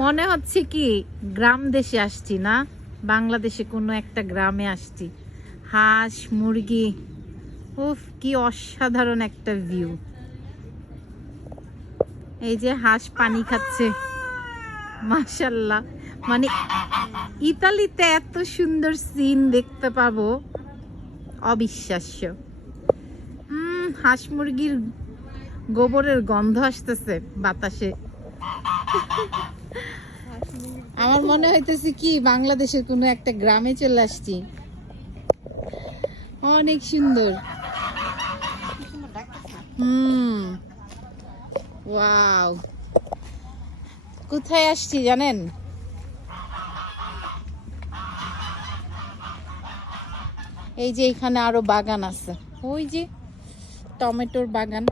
মনে হচ্ছে কি গ্রাম দেশে আসছি না, বাংলাদেশে কোনো একটা গ্রামে আসছি। হাঁস মুরগি, উফ কি অসাধারণ একটা ভিউ। এই যে হাঁস পানি খাচ্ছে, মাশাল্লাহ। মানে ইতালিতে এত সুন্দর সিন দেখতে পাবো, অবিশ্বাস্য। হাঁস মুরগির গোবরের গন্ধ আসতেছে বাতাসে। আমার মনে হইতেছে কি বাংলাদেশের কোনো একটা গ্রামে চলে আসছি। অনেক সুন্দর। ওয়াও, কোথায় আসছি জানেন? এই যে এখানে আরো বাগান আছে, ওই যে টমেটোর বাগান।